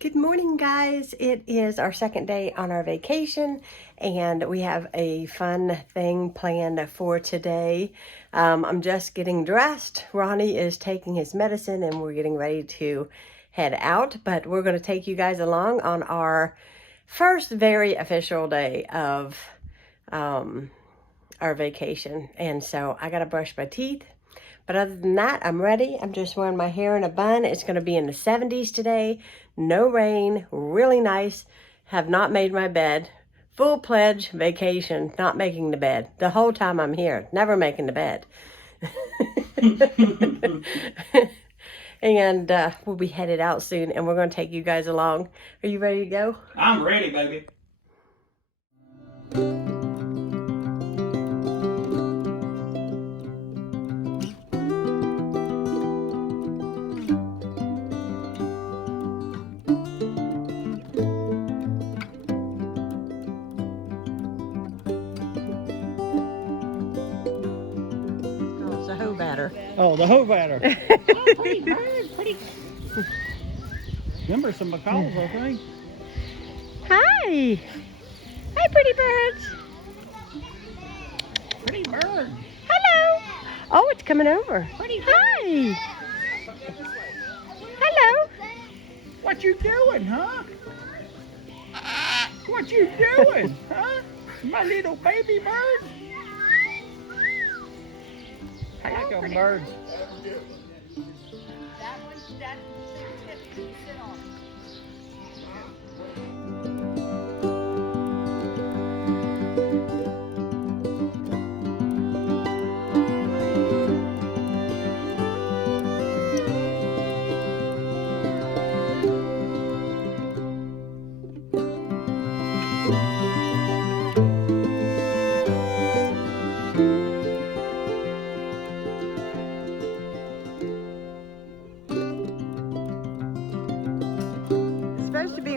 Good morning, guys. It is our second day on our vacation, and we have a fun thing planned for today. I'm just getting dressed. Ronnie is taking his medicine, and we're getting ready to head out, but we're going to take you guys along on our first very official day of our vacation. And so I got to brush my teeth. But other than that, I'm ready. I'm just wearing my hair in a bun. It's going to be in the 70s today. No rain. Really nice. Have not made my bed. Full pledge vacation. Not making the bed. The whole time I'm here. Never making the bed. And we'll be headed out soon. And we're going to take you guys along. Are you ready to go? I'm ready, baby. Oh, the hoe batter. Oh, pretty bird, pretty. Remember some macaws, I think. Hi. Hi, pretty birds. Pretty bird. Hello. Oh, it's coming over. Pretty bird. Hi. Hello. What you doing, huh? What you doing, huh? My little baby bird. I like them birds.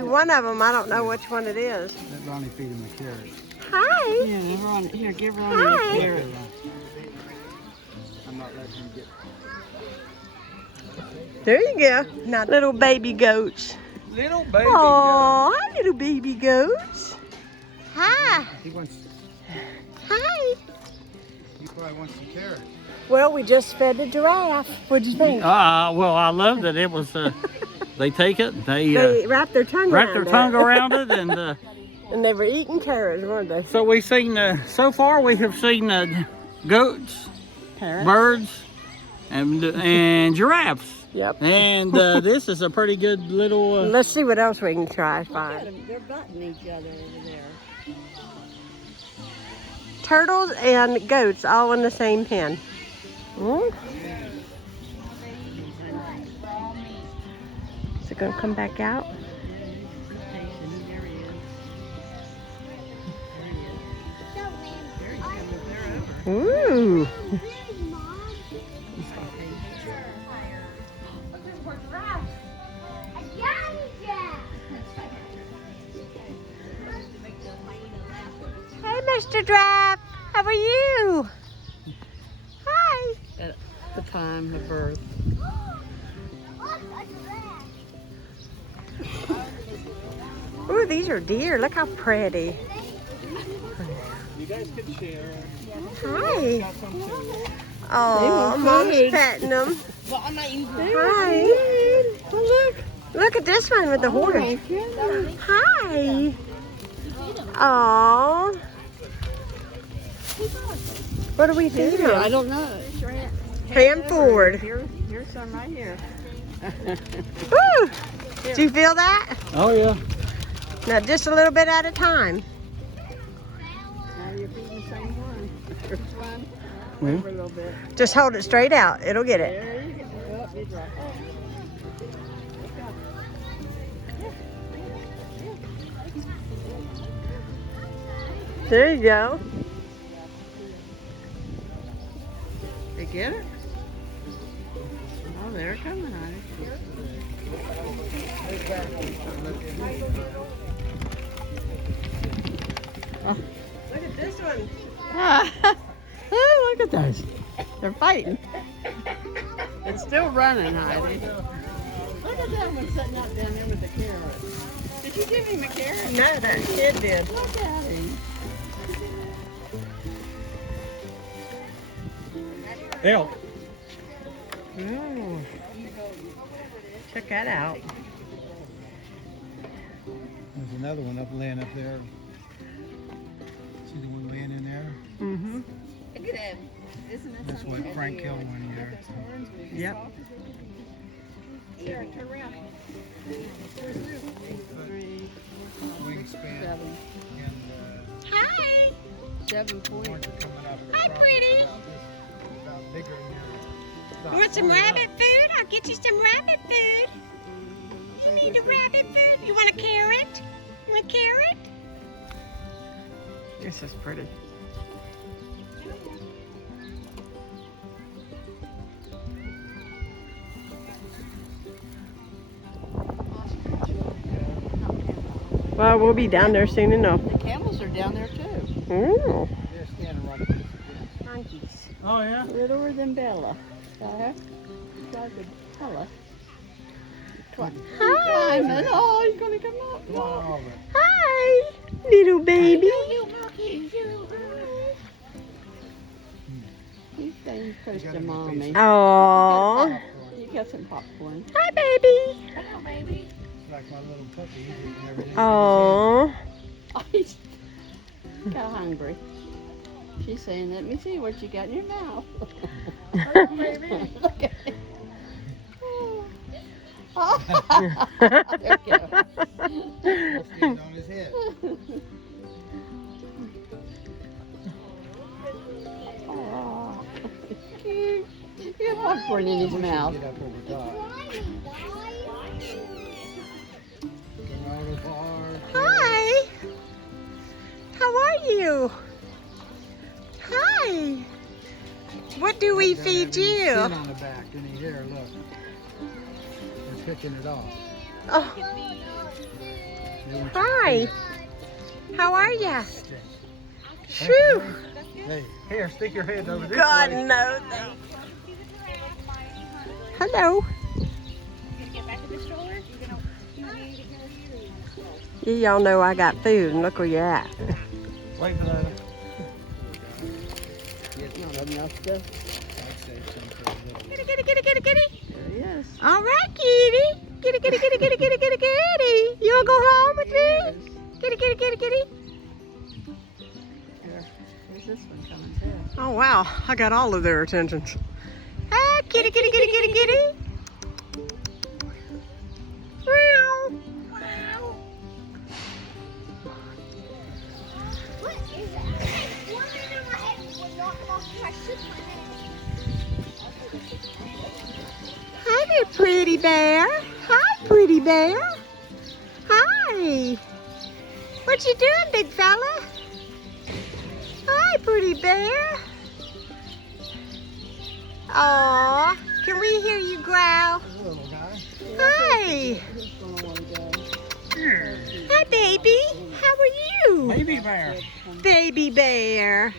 One of them, I don't know which one it is. Let Ronnie feed him the carrots. Hi. Yeah, Ronnie, here, give Ronnie a carrot. I'm not letting him get. There you go. Now, little baby goats. Little baby goats. Hi, little baby goats. Hi. He wants. Hi. He probably wants some carrots. Well, we just fed the giraffe. What'd you think? Well, I love that it was. They take it, they wrap their tongue around it, and and they were eating carrots, weren't they? So we've seen, so far we have seen goats, parrots, birds, and giraffes. Yep. And this is a pretty good little. Let's see what else we can try. They're butting each other over there. Turtles and goats all in the same pen. Is it going to come back out? Ooh. Hey, Mr. Giraffe. How are you? Hi. At the time of birth. Ooh, these are deer. Look how pretty. You guys can share. Hi. Oh, Mom's petting them. Hi. Look at this one with the horse. Hi. Oh. What do we feed them? I don't know. Hand forward. Here's some right here. Woo! Do you feel that? Oh, yeah. Now, just a little bit at a time. Now you're feeding the same one. It's fun. Yeah. Over a little bit. Just hold it straight out. It'll get it. There you go. Oh, it's right. There you go. They get it? Oh, they're coming, honey. Oh. Look at this one. Oh, look at those. They're fighting. It's still running, Heidi. Look at that one sitting out down there with the carrot. him a carrot. No, that kid did. Look at him. Help. Ooh. Check that out. There's another one laying up there. See the one laying in there? Mm-hmm. Look at him. Isn't that That's something? what Frank killed one year. Yep. Here, turn around. Wingspan Seven. and Hi. 7 point. ones are coming up. Hi, pretty. About bigger than your You want some rabbit food? I'll get you some rabbit food. You need a rabbit food? You want a carrot? You want a carrot? This is pretty. Well, we'll be down there soon enough. The camels are down there too. Ooh. They're standing right against the Monkeys. Oh, yeah? Littler than Bella. Try to Bella. Hi. Climbing. Oh, he's gonna come up. Come on over. Hi, little baby. He's staying close to mommy. Aww. You got some popcorn. Hi, baby. Hello, baby. It's like my little puppy. He's eating everything. Aww. Oh, he's got hungry. She's saying, let me see what you got in your mouth. Look at it. Oh. There you go. He's standing on his head. Oh, cute. He got popcorn in his mouth. Get up over top. Coronavirus. Hi. How are you? Hi. What do we feed you? Skin on the back, and he here, look. They're picking it off. Oh, They want you to hi. feed it. How are ya? Stick. Shoo. Hey, here, stick your head over this God way. no. Hello. Yeah, y'all know I got food, and look where you're at. Wait for that. Not enough stuff. I'd say some for a little. Kitty, kitty, kitty, kitty, kitty. There he is. All right, kitty. Kitty, kitty, kitty, kitty, kitty, kitty, kitty. You wanna go home with me? Kitty, kitty, kitty, kitty. Here. Where's this one coming too? Oh wow, I got all of their attentions. Hey, kitty, kitty, kitty, kitty, kitty. Meow. What is that? One in my head would knock off my shook my head. Hi there, pretty bear. Hi, pretty bear. Hi. What you doing, big fella? Hi, pretty bear. Aw, can we hear you growl? Little guy. Hi. He's gonna want to go. Hi, baby. How are you? Baby bear. Baby bear.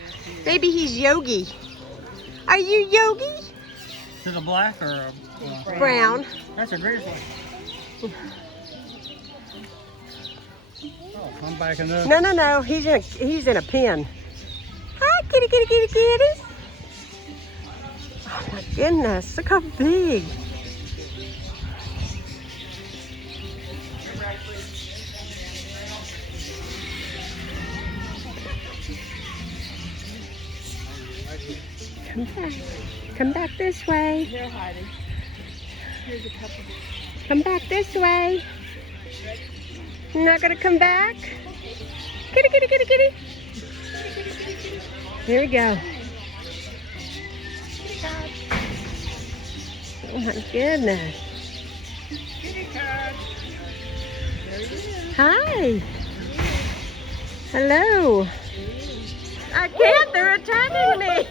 Maybe he's Yogi. Are you Yogi? To the black or Brown. that's a grizzly. Oh, I'm backing up. No, no, no. He's in a pen. Hi, kitty, kitty, kitty, kitty. Oh my goodness! Look how big. Come back. Come back this way. Here, Heidi. Here's a couple. Come back this way. You're not gonna come back? Kitty, kitty, kitty, kitty. Here we go. Oh my goodness. Hi. Hello. I can't, they're attacking me.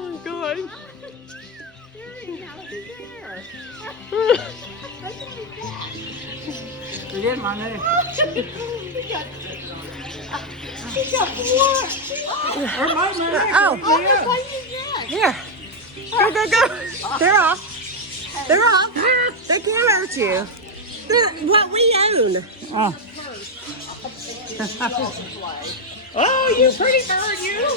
Oh God. it in my neck. He got what? Or my neck. Oh. Yeah. Here. Go, go, go. They're off. They're off. They can't hurt you. They're what we own. Oh. Oh, you pretty bird, you.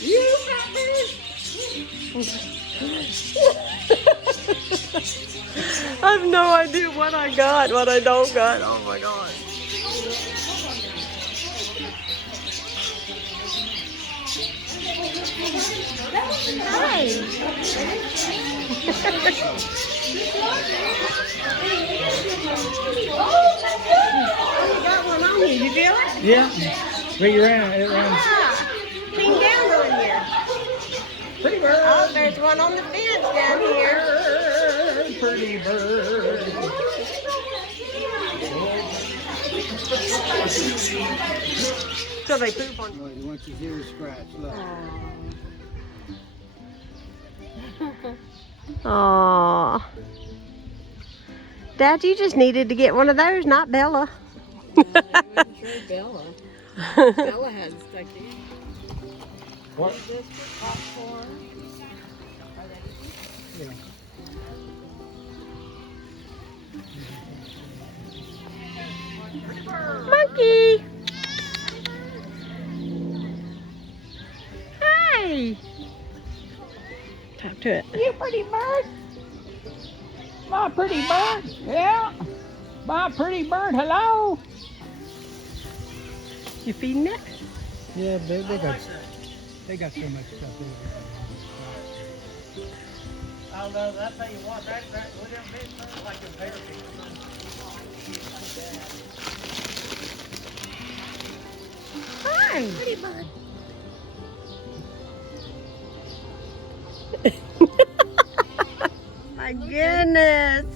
You fat bird. I have no idea what I got, what I don't got. Oh my God. Hi. You got one on you. You feel it? Yeah. But it ran. Came down on you. Pretty bird. Oh, there's one on the fence down here. Pretty bird. So they poop on Oh, you want your ears scratched, look. Aww. Dad, you just needed to get one of those, not Bella. Bella. Bella had stuck in. What? Is this for popcorn? Yeah. Monkey! Hi! Talk to it. You pretty bird. My pretty bird. Yeah. My pretty bird. Hello. You feeding it? Yeah, they got so much stuff over there. I love that. Tell you what, that with them big birds like a bear. Hi! Pretty bird. My goodness.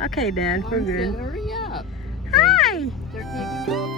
Okay, Dad, we're good. Hurry up. Hi! They're taking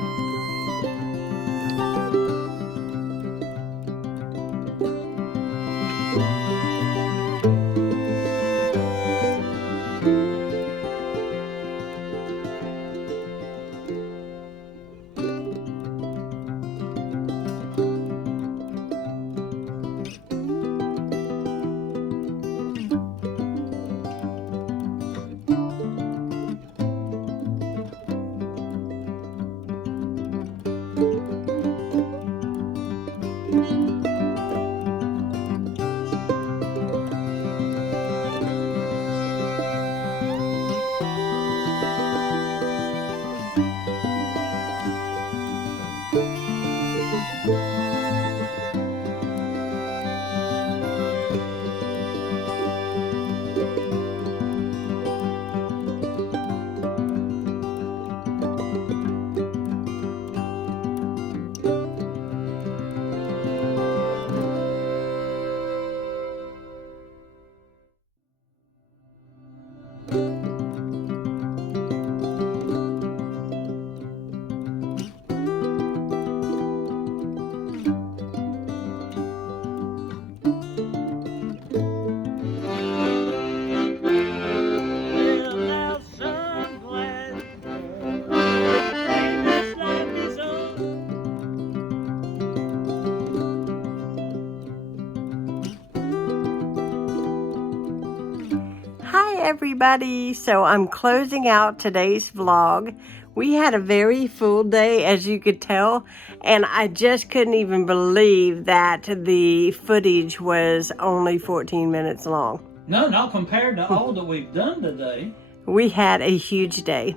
everybody. So I'm closing out today's vlog. We had a very full day, as you could tell, and I just couldn't even believe that the footage was only 14 minutes long. No, not compared to all that we've done today. We had a huge day.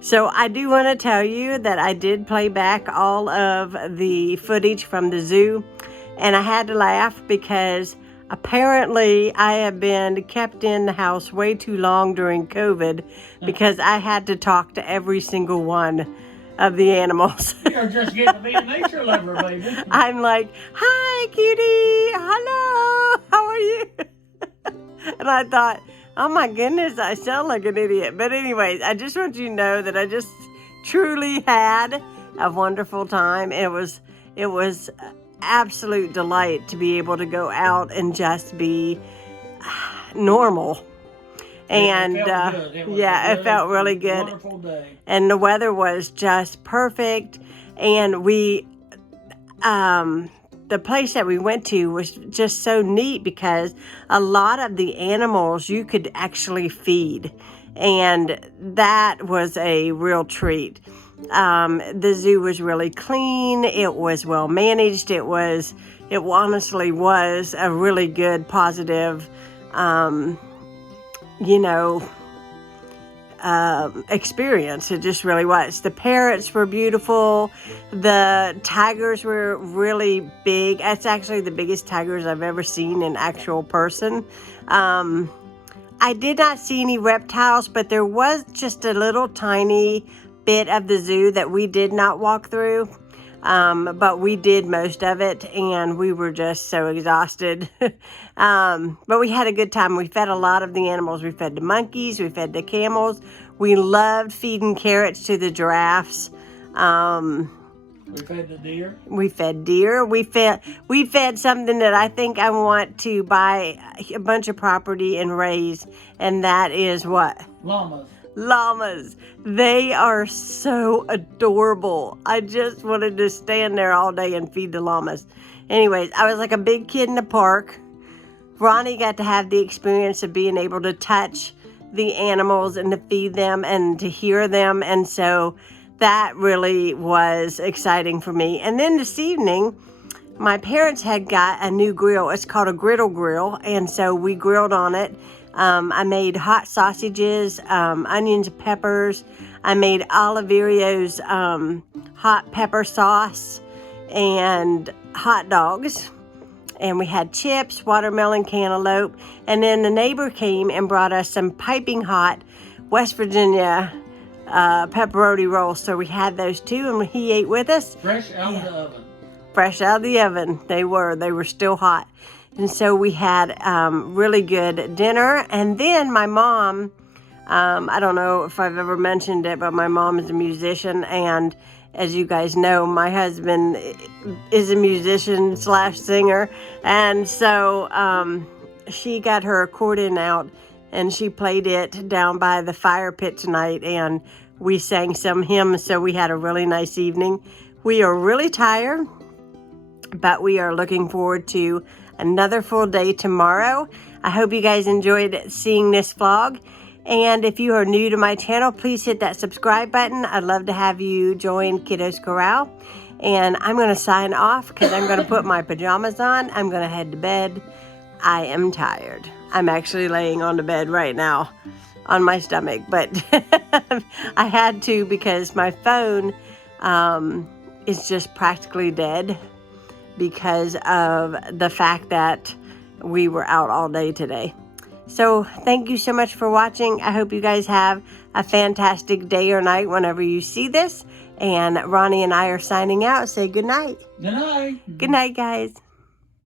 So I do want to tell you that I did play back all of the footage from the zoo, and I had to laugh because apparently I have been kept in the house way too long during COVID because I had to talk to every single one of the animals. You're just getting to be a nature lover, baby. I'm like, hi, cutie. Hello. How are you? And I thought, oh my goodness, I sound like an idiot. But anyways, I just want you to know that I just truly had a wonderful time. It was absolute delight to be able to go out and just be normal. And It felt good. It was yeah, a it felt really good, good. wonderful day. And the weather was just perfect. And the place that we went to was just so neat because a lot of the animals you could actually feed. And that was a real treat. The zoo was really clean. It was well managed. It honestly was a really good, positive, experience. It just really was. The parrots were beautiful. The tigers were really big. That's actually the biggest tigers I've ever seen in actual person. I did not see any reptiles, but there was just a little tiny bit of the zoo that we did not walk through. But we did most of it, and we were just so exhausted. But we had a good time. We fed a lot of the animals. We fed the monkeys. We fed the camels. We loved feeding carrots to the giraffes. We fed the deer. We fed deer. We fed something that I think I want to buy a bunch of property and raise, and that is what? Llamas. Llamas. They are so adorable. I just wanted to stand there all day and feed the llamas. Anyways, I was like a big kid in the park. Ronnie got to have the experience of being able to touch the animals and to feed them and to hear them. And so that really was exciting for me. And then this evening, my parents had got a new grill. It's called a griddle grill. And so we grilled on it. I made hot sausages, onions and peppers. I made Oliverio's hot pepper sauce and hot dogs. And we had chips, watermelon, cantaloupe. And then the neighbor came and brought us some piping hot West Virginia pepperoni rolls. So we had those too, and he ate with us. Fresh out of the oven. Fresh out of the oven. They were still hot. And so we had really good dinner. And then my mom, I don't know if I've ever mentioned it, but my mom is a musician. And as you guys know, my husband is a musician / singer. And so she got her accordion out and she played it down by the fire pit tonight. And we sang some hymns. So we had a really nice evening. We are really tired, but we are looking forward to another full day tomorrow. I hope you guys enjoyed seeing this vlog. And if you are new to my channel, please hit that subscribe button. I'd love to have you join Kiddos Koral. And I'm going to sign off because I'm going to put my pajamas on. I'm going to head to bed. I am tired. I'm actually laying on the bed right now on my stomach. But I had to because my phone is just practically dead, because of the fact that we were out all day today. So thank you so much for watching. I hope you guys have a fantastic day or night whenever you see this. And Ronnie and I are signing out. Say good night. Good night. Good night, guys.